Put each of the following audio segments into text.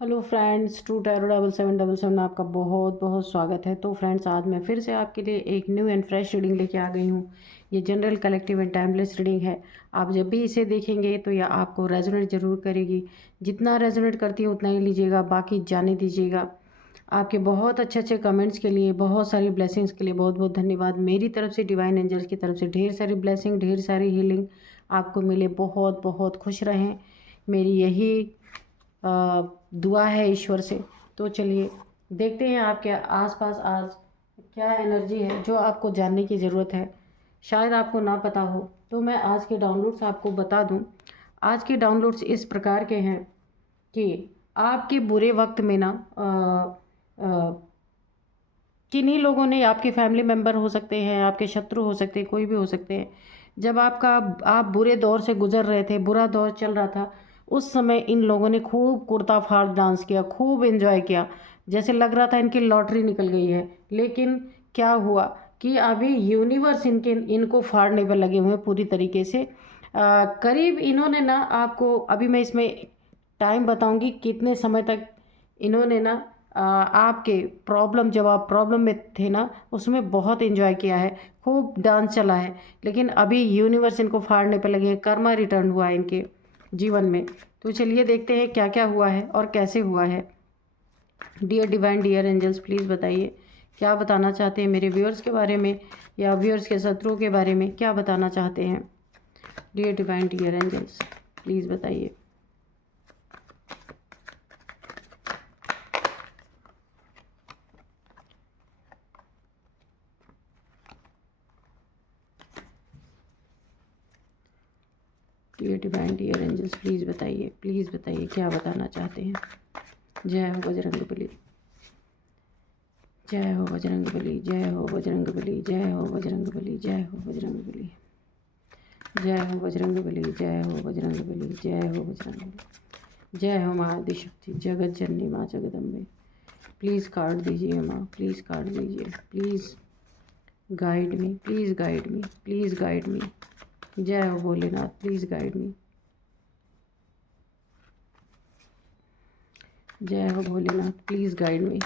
Hello friends, to tarot 7777 में आपका बहुत बहुत स्वागत है। तो फ्रेंड्स, आज मैं फिर से आपके लिए एक न्यू एंड फ्रेश रीडिंग लेके आ गई हूँ। ये general collective and timeless reading है। आप जब भी इसे देखेंगे तो यह आपको रेजोनेट ज़रूर करेगी। जितना रेजोनेट करती है उतना ही लीजिएगा, बाकी जाने दीजिएगा। आपके बहुत अच्छे अच्छे कमेंट्स के लिए, बहुत सारी ब्लेसिंग्स के लिए बहुत बहुत धन्यवाद। मेरी तरफ से, डिवाइन एंजल्स की तरफ से ढेर सारी ब्लेसिंग, ढेर सारी हीलिंग आपको मिले। बहुत बहुत खुश रहें, मेरी यही दुआ है ईश्वर से। तो चलिए देखते हैं आपके आसपास आज क्या एनर्जी है जो आपको जानने की ज़रूरत है। शायद आपको ना पता हो तो मैं आज के डाउनलोड्स आपको बता दूं। आज के डाउनलोड्स इस प्रकार के हैं कि आपके बुरे वक्त में ना किन्हीं लोगों ने, आपके फैमिली मेम्बर हो सकते हैं, आपके शत्रु हो सकते हैं, कोई भी हो सकते हैं, जब आप बुरे दौर से गुजर रहे थे, बुरा दौर चल रहा था, उस समय इन लोगों ने खूब कुर्ता फाड़ डांस किया, खूब एंजॉय किया। जैसे लग रहा था इनकी लॉटरी निकल गई है। लेकिन क्या हुआ कि अभी यूनिवर्स इनको फाड़ने पर लगे हुए हैं पूरी तरीके से। करीब इन्होंने ना, आपको अभी मैं इसमें टाइम बताऊंगी कितने समय तक इन्होंने ना आपके प्रॉब्लम, जब आप प्रॉब्लम में थे ना, उसमें बहुत एंजॉय किया है, खूब डांस चला है। लेकिन अभी यूनिवर्स इनको फाड़ने पे लगे हैं, कर्मा रिटर्न हुआ है इनके जीवन में। तो चलिए देखते हैं क्या क्या हुआ है और कैसे हुआ है। Dear divine, dear angels, please बताइए क्या बताना चाहते हैं मेरे व्यूअर्स के बारे में, या व्यूअर्स के शत्रुओं के बारे में क्या बताना चाहते हैं। Dear divine, dear angels, please बताइए। Dear divine, dear angels, please बताइए क्या बताना चाहते हैं। जय हो बजरंगबली, जय हो बजरंगबली, जय हो बजरंगबली, जय हो बजरंगबली, जय हो बजरंगबली, जय हो बजरंगबली, जय हो बजरंगबली, जय हो बजरंगबली, जय हो माँ आदिशक्ति, जगत जननी माँ जगदम्बे। प्लीज़ कार्ड दीजिए माँ, प्लीज़ कार्ड दीजिए, please guide me, please guide me, please guide me. जय हो भोलेनाथ, प्लीज़ गाइड मी। जय हो Bholenath, please guide me.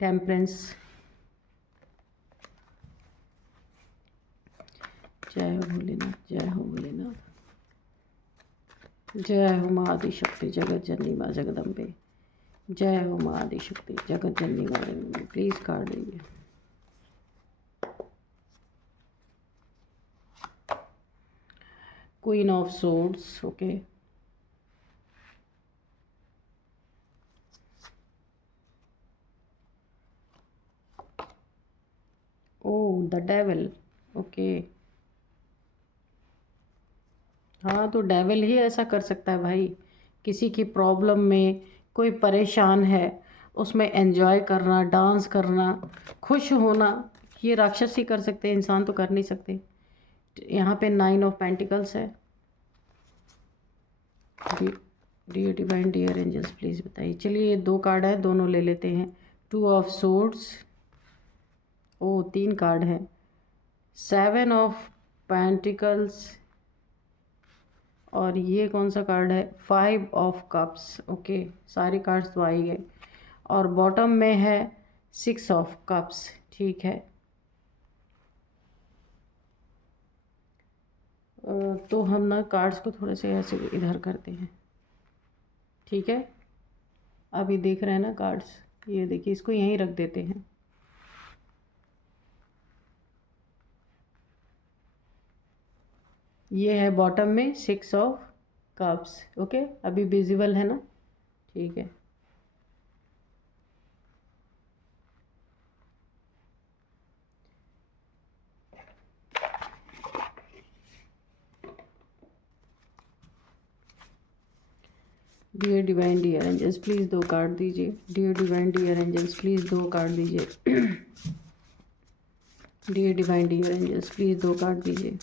Temperance, जय हो भोलेनाथ, जय हो भोलेनाथ, जय हो माँ आदिशक्ति, जगत जननी माँ जगदम्बे। जय हो माँ आदिशक्ति, जगत जननी माँ जगदम्बे। प्लीज़ कार्ड दीजिए। Queen of swords, okay. Oh, the devil, okay. हाँ, तो डेविल ही ऐसा कर सकता है भाई। किसी की प्रॉब्लम में कोई परेशान है, उसमें एंजॉय करना, डांस करना, खुश होना, ये राक्षस ही कर सकते हैं, इंसान तो कर नहीं सकते। यहाँ पे 9 ऑफ पेंटिकल्स है। Dear divine, dear angels, please बताइए। चलिए, ये 2 कार्ड है, दोनों ले लेते हैं। 2 ऑफ सोर्ड्स, ओ 3 कार्ड है। 7 ऑफ पेंटिकल्स, और ये कौन सा कार्ड है? 5 ऑफ कप्स, ओके। सारे कार्ड्स तो आ ही गए। और बॉटम में है 6 ऑफ कप्स, ठीक है। तो हम ना कार्ड्स को थोड़े से ऐसे इधर करते हैं, ठीक है। अभी देख रहे हैं ना कार्ड्स, ये देखिए, इसको यहीं रख देते हैं। ये है बॉटम में 6 ऑफ कप्स, ओके। अभी विजिबल है ना? ठीक है। Dear divine, dear angels, please 2 card दीजिए। Dear divine, dear angels, please 2 card दीजिए। Dear divine, dear angels, please 2 card दीजिए।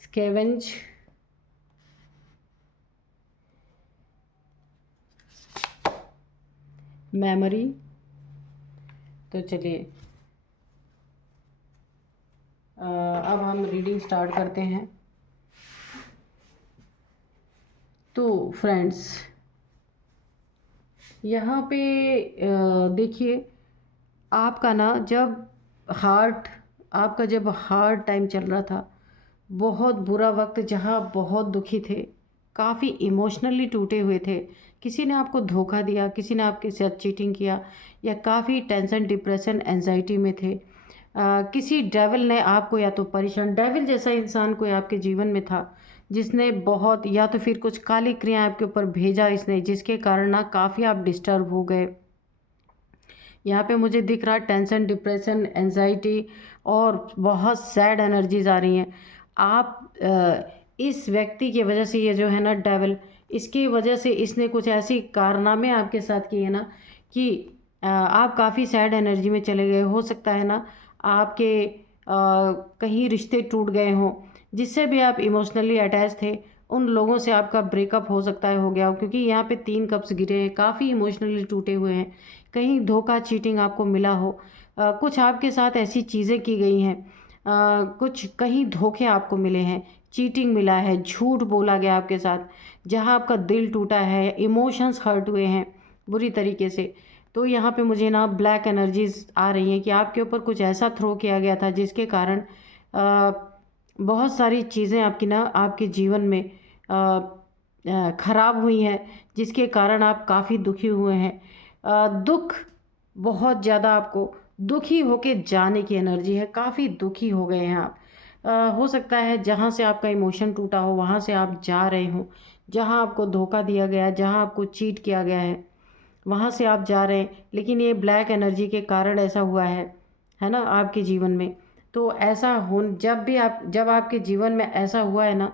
Scavenge, memory. तो चलिए, अब हम रीडिंग स्टार्ट करते हैं। तो फ्रेंड्स, यहाँ पे देखिए, आपका ना जब हार्ड टाइम चल रहा था, बहुत बुरा वक्त, जहाँ आप बहुत दुखी थे, काफ़ी इमोशनली टूटे हुए थे, किसी ने आपको धोखा दिया, किसी ने आपके साथ चीटिंग किया, या काफ़ी टेंशन, डिप्रेशन, एंजाइटी में थे, किसी डेविल ने आपको, या तो परेशान डेविल जैसा इंसान कोई आपके जीवन में था, जिसने बहुत, या तो फिर कुछ काली क्रिया आपके ऊपर भेजा इसने, जिसके कारण ना काफ़ी आप डिस्टर्ब हो गए। यहाँ पे मुझे दिख रहा है टेंशन, डिप्रेशन, एंजाइटी और बहुत सैड एनर्जीज आ रही हैं। आप इस व्यक्ति की वजह से, ये जो है ना डेविल, इसकी वजह से इसने कुछ ऐसी कारनामे आपके साथ किए ना कि आप काफ़ी सैड एनर्जी में चले गए। हो सकता है ना आपके कहीं रिश्ते टूट गए हों, जिससे भी आप इमोशनली अटैच थे, उन लोगों से आपका ब्रेकअप हो सकता है हो गया हो, क्योंकि यहाँ पे 3 कप्स गिरे हैं, काफ़ी इमोशनली टूटे हुए हैं। कहीं धोखा, चीटिंग आपको मिला हो, कुछ आपके साथ ऐसी चीज़ें की गई हैं, कुछ कहीं धोखे आपको मिले हैं, चीटिंग मिला है, झूठ बोला गया आपके साथ, जहाँ आपका दिल टूटा है, इमोशंस हर्ट हुए हैं बुरी तरीके से। तो यहाँ पे मुझे ना ब्लैक एनर्जीज आ रही हैं कि आपके ऊपर कुछ ऐसा थ्रो किया गया था, जिसके कारण बहुत सारी चीज़ें आपकी ना आपके जीवन में ख़राब हुई हैं, जिसके कारण आप काफ़ी दुखी हुए हैं। दुख, बहुत ज़्यादा आपको दुखी होके जाने की एनर्जी है, काफ़ी दुखी हो गए हैं आप। हो सकता है जहाँ से आपका इमोशन टूटा हो, वहाँ से आप जा रहे हो, जहाँ आपको धोखा दिया गया है, जहाँ आपको चीट किया गया है, वहाँ से आप जा रहे हैं, लेकिन ये ब्लैक एनर्जी के कारण ऐसा हुआ है ना आपके जीवन में। तो ऐसा हो, जब आपके जीवन में ऐसा हुआ है ना,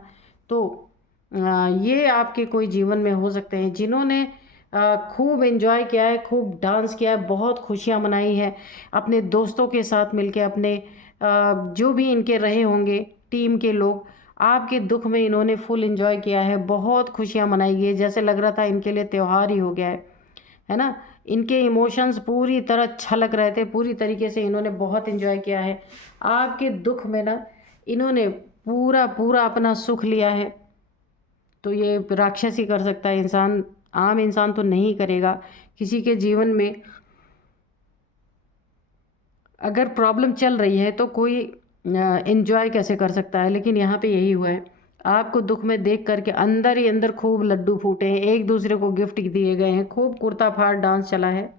तो ये आपके कोई जीवन में हो सकते हैं जिन्होंने खूब एंजॉय किया है, खूब डांस किया है, बहुत खुशियाँ मनाई है अपने दोस्तों के साथ मिलके, अपने जो भी इनके रहे होंगे टीम के लोग, आपके दुख में इन्होंने फुल एंजॉय किया है, बहुत खुशियाँ मनाई गई, जैसे लग रहा था इनके लिए त्यौहार ही हो गया है ना। इनके इमोशंस पूरी तरह छलक रहे थे, पूरी तरीके से इन्होंने बहुत एंजॉय किया है। आपके दुख में ना इन्होंने पूरा पूरा अपना सुख लिया है। तो ये राक्षस ही कर सकता है, इंसान, आम इंसान तो नहीं करेगा। किसी के जीवन में अगर प्रॉब्लम चल रही है तो कोई एंजॉय कैसे कर सकता है, लेकिन यहाँ पे यही हुआ है। आपको दुख में देख करके अंदर ही अंदर खूब लड्डू फूटे हैं, एक दूसरे को गिफ्ट दिए गए हैं, खूब कुर्ता फाड़ डांस चला है।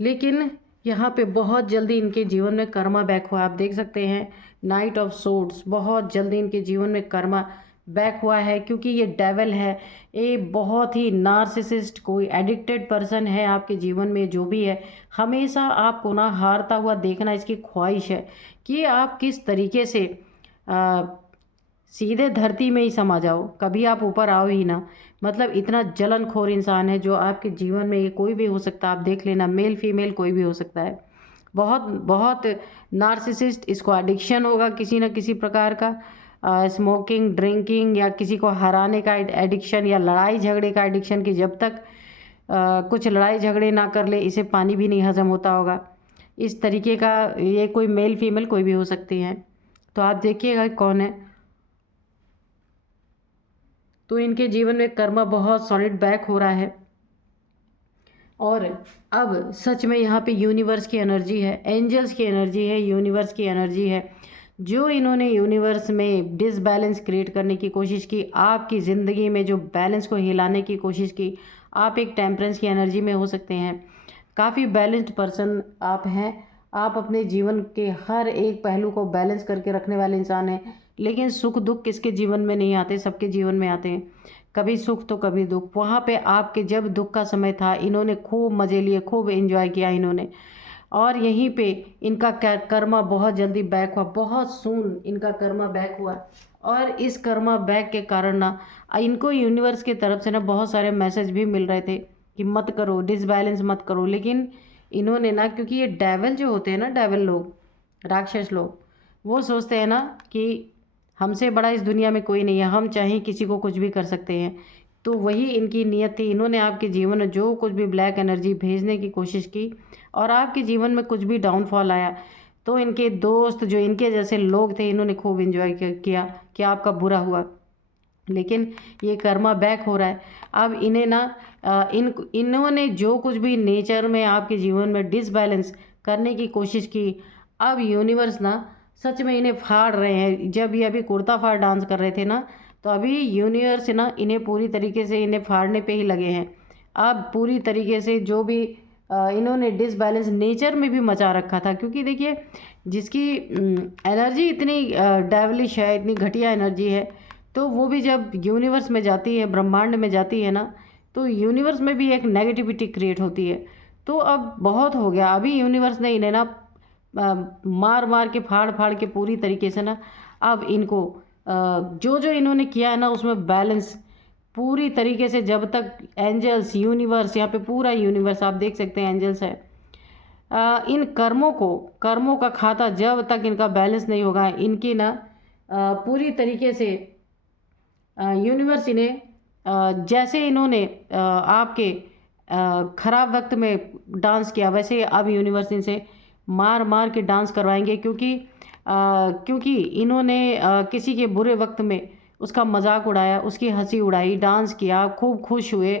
लेकिन यहाँ पे बहुत जल्दी इनके जीवन में कर्मा बैक हुआ। आप देख सकते हैं नाइट ऑफ सोर्ड्स, बहुत जल्दी इनके जीवन में कर्मा बैक हुआ है, क्योंकि ये डेविल है, ये बहुत ही नार्सिसिस्ट, कोई एडिक्टेड पर्सन है आपके जीवन में। जो भी है, हमेशा आपको ना हारता हुआ देखना इसकी ख्वाहिश है कि आप किस तरीके से सीधे धरती में ही समा जाओ, कभी आप ऊपर आओ ही ना। मतलब इतना जलनखोर इंसान है जो आपके जीवन में, ये कोई भी हो सकता है, आप देख लेना, मेल फीमेल कोई भी हो सकता है। बहुत बहुत नार्सिसिस्ट, इसको एडिक्शन होगा किसी न किसी प्रकार का, स्मोकिंग, ड्रिंकिंग, या किसी को हराने का एडिक्शन, या लड़ाई झगड़े का एडिक्शन, कि जब तक कुछ लड़ाई झगड़े ना कर ले इसे पानी भी नहीं हजम होता होगा। इस तरीके का ये कोई मेल फीमेल कोई भी हो सकती हैं। तो आप देखिएगा कौन है। तो इनके जीवन में कर्मा बहुत सॉलिड बैक हो रहा है। और अब सच में यहाँ पे यूनिवर्स की एनर्जी है, एंजल्स की एनर्जी है, यूनिवर्स की एनर्जी है, जो इन्होंने यूनिवर्स में डिसबैलेंस क्रिएट करने की कोशिश की, आपकी ज़िंदगी में जो बैलेंस को हिलाने की कोशिश की। आप एक टेम्परेंस की एनर्जी में हो सकते हैं, काफ़ी बैलेंस्ड पर्सन आप हैं। आप अपने जीवन के हर एक पहलू को बैलेंस करके रखने वाले इंसान हैं। लेकिन सुख दुख किसके जीवन में नहीं आते, सबके जीवन में आते हैं, कभी सुख तो कभी दुख। वहाँ पे आपके जब दुख का समय था, इन्होंने खूब मज़े लिए, खूब एंजॉय किया इन्होंने, और यहीं पे इनका कर्मा बहुत जल्दी बैक हुआ, बहुत सून इनका कर्मा बैक हुआ। और इस कर्मा बैक के कारण ना इनको यूनिवर्स की तरफ से ना बहुत सारे मैसेज भी मिल रहे थे कि मत करो, डिसबैलेंस मत करो। लेकिन इन्होंने ना, क्योंकि ये डेविल जो होते हैं ना, डेविल लोग, राक्षस लोग, वो सोचते हैं ना कि हमसे बड़ा इस दुनिया में कोई नहीं है, हम चाहें किसी को कुछ भी कर सकते हैं। तो वही इनकी नीयत थी। इन्होंने आपके जीवन में जो कुछ भी ब्लैक एनर्जी भेजने की कोशिश की, और आपके जीवन में कुछ भी डाउनफॉल आया, तो इनके दोस्त जो इनके जैसे लोग थे इन्होंने खूब एंजॉय किया कि आपका बुरा हुआ, लेकिन ये कर्मा बैक हो रहा है। अब इन्हें ना इन्होंने जो कुछ भी नेचर में आपके जीवन में डिसबैलेंस करने की कोशिश की, अब यूनिवर्स ना सच में इन्हें फाड़ रहे हैं। जब ये अभी कुर्ता फाड़ डांस कर रहे थे ना, तो अभी यूनिवर्स ना इन्हें पूरी तरीके से इन्हें फाड़ने पे ही लगे हैं। अब पूरी तरीके से जो भी इन्होंने डिसबैलेंस नेचर में भी मचा रखा था, क्योंकि देखिए जिसकी एनर्जी इतनी डेवलिश है, इतनी घटिया एनर्जी है, तो वो भी जब यूनिवर्स में जाती है, ब्रह्मांड में जाती है ना, तो यूनिवर्स में भी एक नेगेटिविटी क्रिएट होती है। तो अब बहुत हो गया, अभी यूनिवर्स ने इन्हें ना मार मार के फाड़ फाड़ के पूरी तरीके से ना अब इनको जो जो इन्होंने किया है ना उसमें बैलेंस पूरी तरीके से, जब तक एंजल्स यूनिवर्स, यहाँ पे पूरा यूनिवर्स आप देख सकते हैं एंजल्स है, इन कर्मों का खाता जब तक इनका बैलेंस नहीं होगा, इनकी ना पूरी तरीके से यूनिवर्स इन्हें जैसे इन्होंने आपके ख़राब वक्त में डांस किया, वैसे अब यूनिवर्स इनसे मार मार के डांस करवाएंगे, क्योंकि इन्होंने किसी के बुरे वक्त में उसका मजाक उड़ाया, उसकी हंसी उड़ाई, डांस किया, खूब खुश हुए,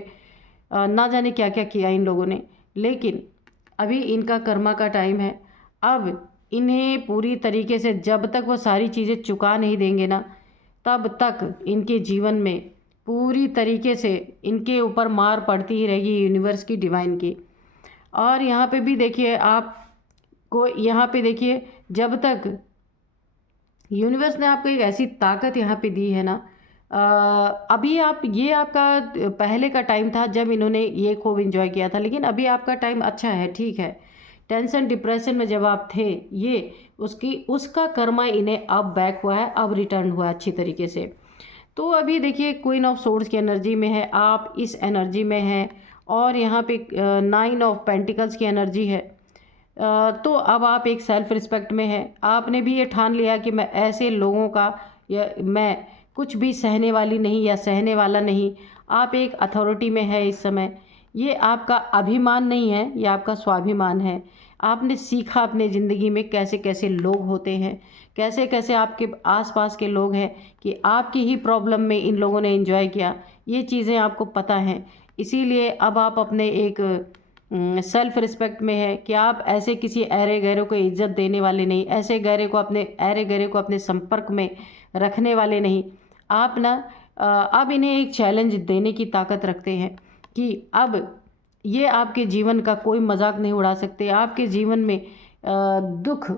ना जाने क्या क्या किया इन लोगों ने। लेकिन अभी इनका कर्मा का टाइम है। अब इन्हें पूरी तरीके से जब तक वो सारी चीज़ें चुका नहीं देंगे ना, तब तक इनके जीवन में पूरी तरीके से इनके ऊपर मार पड़ती ही रहेगी यूनिवर्स की, डिवाइन की। और यहाँ पे भी देखिए आपको, यहाँ पे देखिए जब तक यूनिवर्स ने आपको एक ऐसी ताकत यहाँ पे दी है ना, अभी आप ये आपका पहले का टाइम था जब इन्होंने ये खूब एंजॉय किया था, लेकिन अभी आपका टाइम अच्छा है, ठीक है। टेंशन डिप्रेशन में जब आप थे, ये उसका कर्मा इन्हें अब बैक हुआ है, अब रिटर्न हुआ है अच्छी तरीके से। तो अभी देखिए क्वीन ऑफ सोर्ड्स की एनर्जी में है, आप इस एनर्जी में हैं, और यहाँ पे 9 ऑफ पेंटिकल्स की एनर्जी है। तो अब आप एक सेल्फ रिस्पेक्ट में हैं, आपने भी ये ठान लिया कि मैं ऐसे लोगों का, या मैं कुछ भी सहने वाली नहीं या सहने वाला नहीं। आप एक अथॉरिटी में है इस समय। ये आपका अभिमान नहीं है, ये आपका स्वाभिमान है। आपने सीखा अपने ज़िंदगी में कैसे कैसे लोग होते हैं, कैसे कैसे आपके आसपास के लोग हैं, कि आपकी ही प्रॉब्लम में इन लोगों ने एंजॉय किया, ये चीज़ें आपको पता हैं। इसीलिए अब आप अपने एक सेल्फ रिस्पेक्ट में है कि आप ऐसे किसी ऐरे गैरों को इज्जत देने वाले नहीं, ऐसे ऐरे गैरे को अपने संपर्क में रखने वाले नहीं। आप ना अब इन्हें एक चैलेंज देने की ताकत रखते हैं कि अब ये आपके जीवन का कोई मजाक नहीं उड़ा सकते। आपके जीवन में दुख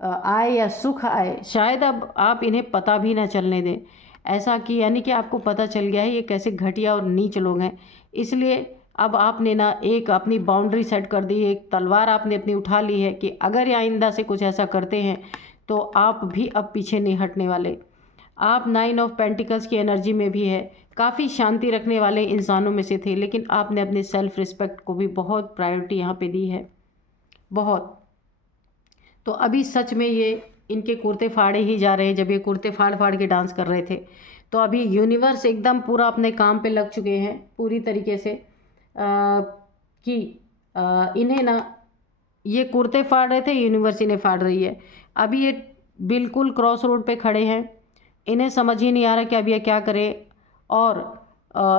आए या सुख आए, शायद अब आप इन्हें पता भी ना चलने दें। ऐसा कि यानी कि आपको पता चल गया है ये कैसे घटिया और नीच लोग हैं। इसलिए अब आपने ना एक अपनी बाउंड्री सेट कर दी है, एक तलवार आपने अपनी उठा ली है कि अगर ये आइंदा से कुछ ऐसा करते हैं तो आप भी अब पीछे नहीं हटने वाले। आप 9 ऑफ पेंटिकल्स की एनर्जी में भी है, काफ़ी शांति रखने वाले इंसानों में से थे, लेकिन आपने अपने सेल्फ रिस्पेक्ट को भी बहुत प्रायोरिटी यहाँ पे दी है, बहुत। तो अभी सच में ये इनके कुर्ते फाड़े ही जा रहे हैं। जब ये कुर्ते फाड़ फाड़ के डांस कर रहे थे, तो अभी यूनिवर्स एकदम पूरा अपने काम पे लग चुके हैं पूरी तरीके से, कि इन्हें ना, ये कुर्ते फाड़ रहे थे, यूनिवर्स इन्हें फाड़ रही है। अभी ये बिल्कुल क्रॉस रोड पे खड़े हैं, इन्हें समझ ही नहीं आ रहा कि अब ये क्या करें। और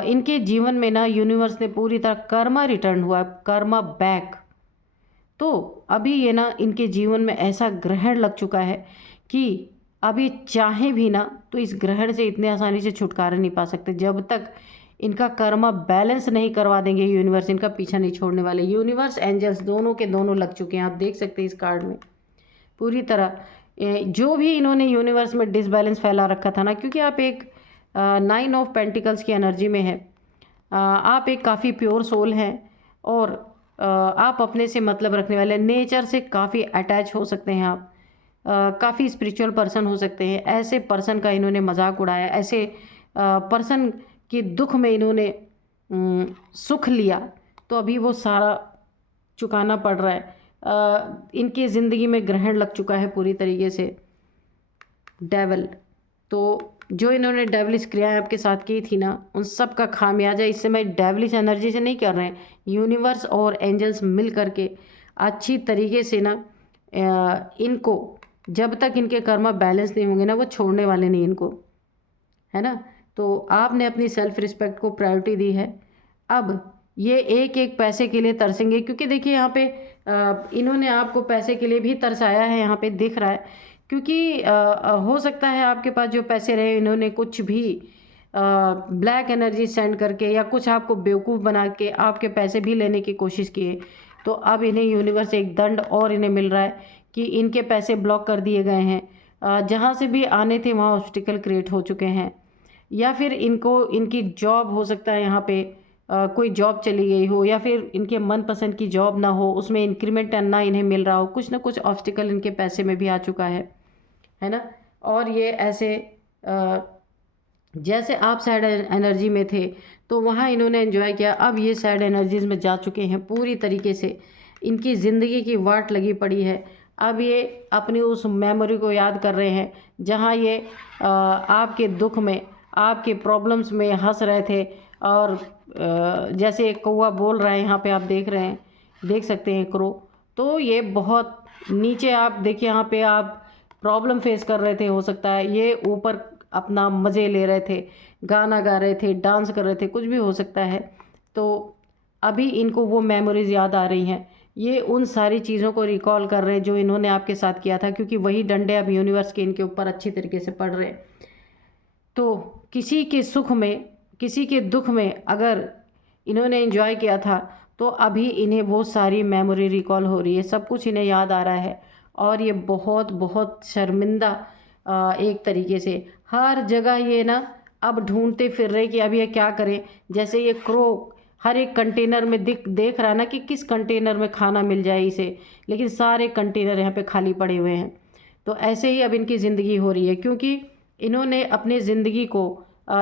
इनके जीवन में ना यूनिवर्स ने पूरी तरह कर्मा रिटर्न हुआ, कर्मा बैक। तो अभी ये ना इनके जीवन में ऐसा ग्रहण लग चुका है कि अभी चाहे भी ना तो इस ग्रहण से इतने आसानी से छुटकारा नहीं पा सकते। जब तक इनका कर्मा बैलेंस नहीं करवा देंगे यूनिवर्स, इनका पीछा नहीं छोड़ने वाले। यूनिवर्स एंजल्स दोनों के दोनों लग चुके हैं, आप देख सकते हैं इस कार्ड में पूरी तरह। जो भी इन्होंने यूनिवर्स में डिसबैलेंस फैला रखा था ना, क्योंकि आप एक 9 ऑफ पेंटिकल्स की एनर्जी में है, आप एक काफ़ी प्योर सोल हैं, और आप अपने से मतलब रखने वाले, नेचर से काफ़ी अटैच हो सकते हैं आप, काफ़ी स्पिरिचुअल पर्सन हो सकते हैं। ऐसे पर्सन का इन्होंने मजाक उड़ाया, ऐसे पर्सन के दुख में इन्होंने सुख लिया, तो अभी वो सारा चुकाना पड़ रहा है। इनकी ज़िंदगी में ग्रहण लग चुका है पूरी तरीके से, डेवल। तो जो इन्होंने डेवलिश क्रियाएं आपके साथ की थी ना, उन सब का खामियाजा इस समय डेवलिश एनर्जी से नहीं कर रहे हैं, यूनिवर्स और एंजल्स मिल करके अच्छी तरीके से ना इनको जब तक इनके कर्मा बैलेंस नहीं होंगे ना, वो छोड़ने वाले नहीं इनको, है ना। तो आपने अपनी सेल्फ रिस्पेक्ट को प्रायोरिटी दी है। अब ये एक एक पैसे के लिए तरसेंगे, क्योंकि देखिए यहाँ पे इन्होंने आपको पैसे के लिए भी तरसाया है, यहाँ पे दिख रहा है। क्योंकि हो सकता है आपके पास जो पैसे रहे, इन्होंने कुछ भी ब्लैक एनर्जी सेंड करके या कुछ आपको बेवकूफ़ बना के आपके पैसे भी लेने की कोशिश किए। तो अब इन्हें यूनिवर्स एक दंड और इन्हें मिल रहा है कि इनके पैसे ब्लॉक कर दिए गए हैं। जहाँ से भी आने थे वहाँ ऑब्स्टिकल क्रिएट हो चुके हैं, या फिर इनको इनकी जॉब हो सकता है यहाँ पे कोई जॉब चली गई हो, या फिर इनके मनपसंद की जॉब ना हो, उसमें इंक्रीमेंट ना इन्हें मिल रहा हो, कुछ ना कुछ ऑब्स्टिकल इनके पैसे में भी आ चुका है ना। और ये ऐसे जैसे आप सैड एनर्जी में थे तो वहाँ इन्होंने एंजॉय किया, अब ये सैड एनर्जीज में जा चुके हैं पूरी तरीके से, इनकी ज़िंदगी की वाट लगी पड़ी है। अब ये अपनी उस मेमोरी को याद कर रहे हैं जहाँ ये आपके दुख में, आपके प्रॉब्लम्स में हंस रहे थे। और जैसे एक कौवा बोल रहा है, यहाँ पे आप देख रहे हैं, देख सकते हैं क्रो। तो ये बहुत नीचे आप देखिए, यहाँ पे आप प्रॉब्लम फेस कर रहे थे, हो सकता है ये ऊपर अपना मज़े ले रहे थे, गाना गा रहे थे, डांस कर रहे थे, कुछ भी हो सकता है। तो अभी इनको वो मेमोरीज याद आ रही हैं, ये उन सारी चीज़ों को रिकॉल कर रहे हैं जो इन्होंने आपके साथ किया था, क्योंकि वही डंडे अब यूनिवर्स के इनके ऊपर अच्छी तरीके से पड़ रहे हैं। तो किसी के सुख में, किसी के दुख में अगर इन्होंने एंजॉय किया था, तो अभी इन्हें वो सारी मेमोरी रिकॉल हो रही है, सब कुछ इन्हें याद आ रहा है। और ये बहुत बहुत शर्मिंदा एक तरीके से हर जगह ये ना अब ढूंढते फिर रहे कि अब ये क्या करें। जैसे ये क्रो हर एक कंटेनर में देख रहा है ना कि किस कंटेनर में खाना मिल जाए इसे, लेकिन सारे कंटेनर यहाँ पे खाली पड़े हुए हैं। तो ऐसे ही अब इनकी ज़िंदगी हो रही है, क्योंकि इन्होंने अपनी ज़िंदगी को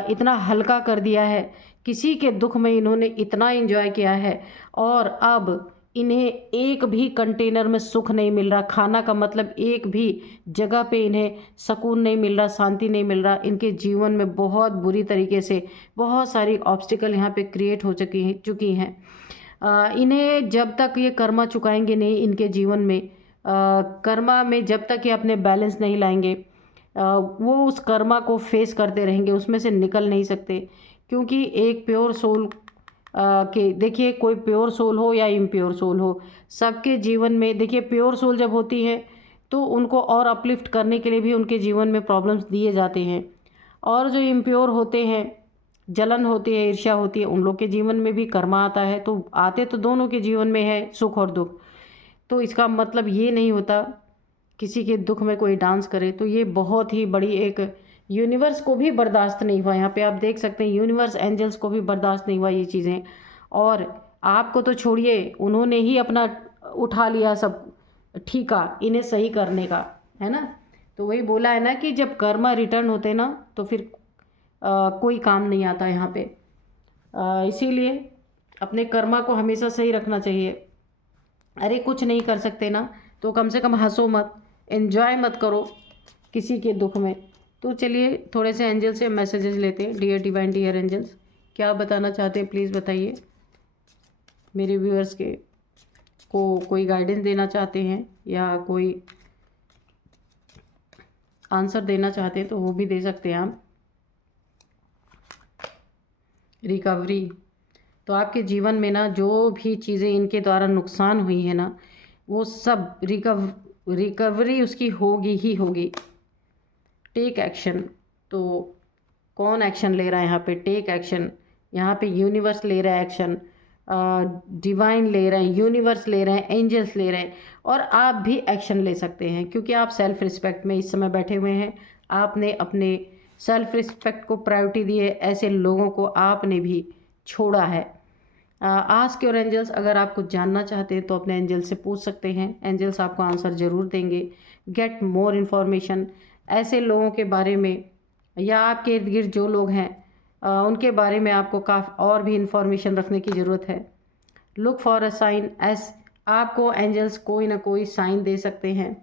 इतना हल्का कर दिया है, किसी के दुख में इन्होंने इतना एंजॉय किया है। और अब इन्हें एक भी कंटेनर में सुख नहीं मिल रहा, खाना का मतलब एक भी जगह पे इन्हें सुकून नहीं मिल रहा, शांति नहीं मिल रहा। इनके जीवन में बहुत बुरी तरीके से बहुत सारी ऑब्स्टिकल यहाँ पे क्रिएट हो चुकी हैं। इन्हें जब तक ये कर्मा चुकाएंगे नहीं इनके जीवन में, कर्मा में जब तक ये अपने बैलेंस नहीं लाएंगे, वो उस कर्मा को फेस करते रहेंगे, उसमें से निकल नहीं सकते। क्योंकि एक प्योर सोल के देखिए, कोई प्योर सोल हो या इम्प्योर सोल हो, सबके जीवन में देखिए प्योर सोल जब होती है तो उनको और अपलिफ्ट करने के लिए भी उनके जीवन में प्रॉब्लम्स दिए जाते हैं। और जो इम्प्योर होते हैं, जलन होती है, ईर्ष्या होती है, उन लोग के जीवन में भी कर्मा आता है। तो आते तो दोनों के जीवन में है सुख और दुख। तो इसका मतलब ये नहीं होता किसी के दुख में कोई डांस करे। तो ये बहुत ही बड़ी एक यूनिवर्स को भी बर्दाश्त नहीं हुआ, यहाँ पे आप देख सकते हैं यूनिवर्स एंजल्स को भी बर्दाश्त नहीं हुआ ये चीज़ें। और आपको तो छोड़िए, उन्होंने ही अपना उठा लिया सब ठीका इन्हें सही करने का, है ना। तो वही बोला है ना कि जब कर्मा रिटर्न होते ना तो फिर कोई काम नहीं आता यहाँ पे। इसीलिए अपने कर्मा को हमेशा सही रखना चाहिए। अरे कुछ नहीं कर सकते ना तो कम से कम हंसो मत, एंजॉय मत करो किसी के दुख में। तो चलिए थोड़े से एंजल से मैसेजेस लेते हैं। डियर डिवाइन, डियर एंजल्स, क्या बताना चाहते हैं प्लीज़ बताइए। मेरे व्यूअर्स के को कोई गाइडेंस देना चाहते हैं या कोई आंसर देना चाहते हैं तो वो भी दे सकते हैं आप। रिकवरी, तो आपके जीवन में ना जो भी चीज़ें इनके द्वारा नुकसान हुई है ना, वो सब रिकवरी उसकी होगी ही होगी। टेक एक्शन, तो कौन एक्शन ले रहा है यहाँ पे? टेक एक्शन, यहाँ पे यूनिवर्स ले रहा है एक्शन, डिवाइन ले रहे हैं, यूनिवर्स ले रहे हैं, एंजल्स ले रहे हैं। और आप भी एक्शन ले सकते हैं क्योंकि आप सेल्फ रिस्पेक्ट में इस समय बैठे हुए हैं। आपने अपने सेल्फ रिस्पेक्ट को प्रायोरिटी दी है, ऐसे लोगों को आपने भी छोड़ा है। आस्क योर एंजल्स, अगर आप कुछ जानना चाहते हैं तो अपने एंजल से पूछ सकते हैं, एंजल्स आपको आंसर ज़रूर देंगे। गेट मोर इन्फॉर्मेशन, ऐसे लोगों के बारे में या आपके इर्द गिर्द जो लोग हैं उनके बारे में आपको काफ़ी और भी इंफॉर्मेशन रखने की ज़रूरत है। लुक फॉर अ साइन, आपको एंजल्स कोई ना कोई साइन दे सकते हैं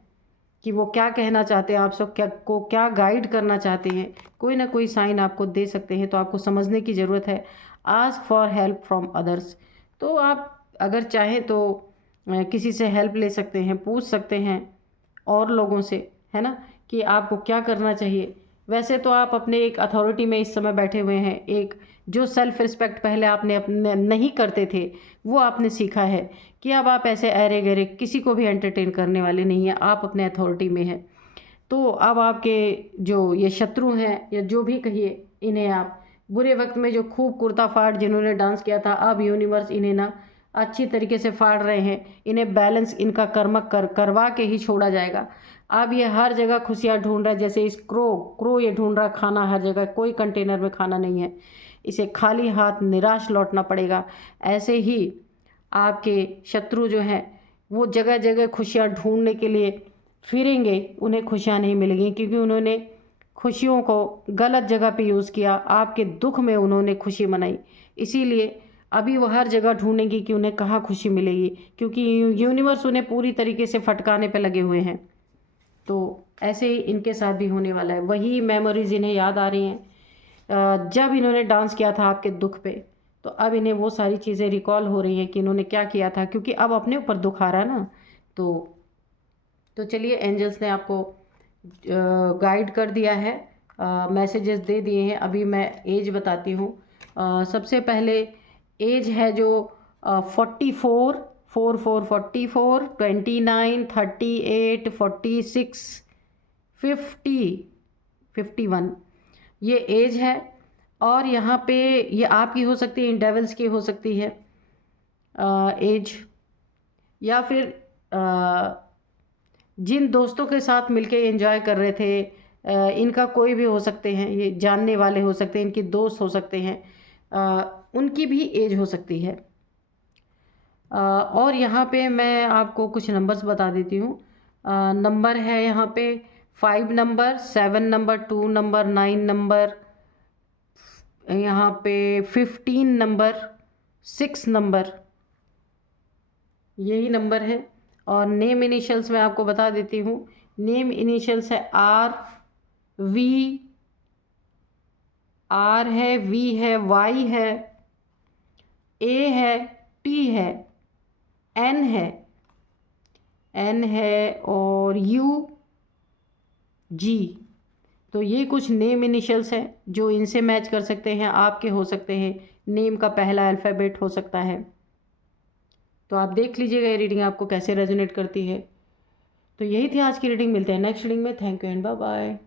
कि वो क्या कहना चाहते हैं, आप सब क्या गाइड करना चाहते हैं। कोई ना कोई साइन आपको दे सकते हैं, तो आपको समझने की ज़रूरत है। Ask for help from others, तो आप अगर चाहें तो किसी से हेल्प ले सकते हैं, पूछ सकते हैं और लोगों से, है ना, कि आपको क्या करना चाहिए। वैसे तो आप अपने एक अथॉरिटी में इस समय बैठे हुए हैं, एक जो सेल्फ रिस्पेक्ट पहले आपने अपने नहीं करते थे वो आपने सीखा है कि अब आप ऐसे अरे गरे किसी को भी एंटरटेन करने वाले नहीं हैं, आप अपने अथॉरिटी में हैं। तो अब आपके जो ये शत्रु हैं या जो भी कहिए, इन्हें आप बुरे वक्त में जो खूब कुर्ता फाड़ जिन्होंने डांस किया था, अब यूनिवर्स इन्हें ना अच्छी तरीके से फाड़ रहे हैं, इन्हें बैलेंस इनका कर्म करवा के ही छोड़ा जाएगा। अब ये हर जगह खुशियाँ ढूंढ रहा है, जैसे इस क्रो ये ढूंढ रहा खाना हर जगह, कोई कंटेनर में खाना नहीं है, इसे खाली हाथ निराश लौटना पड़ेगा। ऐसे ही आपके शत्रु जो हैं वो जगह जगह खुशियाँ ढूंढने के लिए फिरेंगे, उन्हें खुशियाँ नहीं मिलेंगी क्योंकि उन्होंने खुशियों को गलत जगह पे यूज़ किया, आपके दुख में उन्होंने खुशी मनाई। इसीलिए अभी वो हर जगह ढूंढेंगी कि उन्हें कहाँ खुशी मिलेगी, क्योंकि यूनिवर्स उन्हें पूरी तरीके से फटकाने पे लगे हुए हैं। तो ऐसे ही इनके साथ भी होने वाला है, वही मेमोरीज इन्हें याद आ रही हैं जब इन्होंने डांस किया था आपके दुख पे। तो अब इन्हें वो सारी चीज़ें रिकॉल हो रही हैं कि इन्होंने क्या किया था, क्योंकि अब अपने ऊपर दुख आ रहा है ना। तो चलिए, एंजल्स ने आपको गाइड कर दिया है, मैसेजेस दे दिए हैं। अभी मैं एज बताती हूँ। सबसे पहले एज है जो 44, 44, 29, 38, 46, 50, 51, ये एज है। और यहाँ पे ये आपकी हो सकती है, इन डेविल्स की हो सकती है एज, या फिर जिन दोस्तों के साथ मिलके एंजॉय कर रहे थे, इनका कोई भी हो सकते हैं, ये जानने वाले हो सकते हैं, इनके दोस्त हो सकते हैं, उनकी भी एज हो सकती है। और यहाँ पे मैं आपको कुछ नंबर्स बता देती हूँ। नंबर है यहाँ पे 5 नंबर, 7 नंबर, 2 नंबर, 9 नंबर, यहाँ पे 15 नंबर, 6 नंबर, यही नंबर है। और नेम इनिशियल्स मैं आपको बता देती हूँ। नेम इनिशियल्स है आर, वी, आर है, वी है, वाई है, ए है, टी है, एन है, एन है, और यू, जी। तो ये कुछ नेम इनिशियल्स हैं जो इनसे मैच कर सकते हैं, आपके हो सकते हैं, नेम का पहला अल्फ़ाबेट हो सकता है। तो आप देख लीजिएगा ये रीडिंग आपको कैसे रेजोनेट करती है। तो यही थी आज की रीडिंग, मिलते हैं नेक्स्ट रीडिंग में। Thank you and bye bye.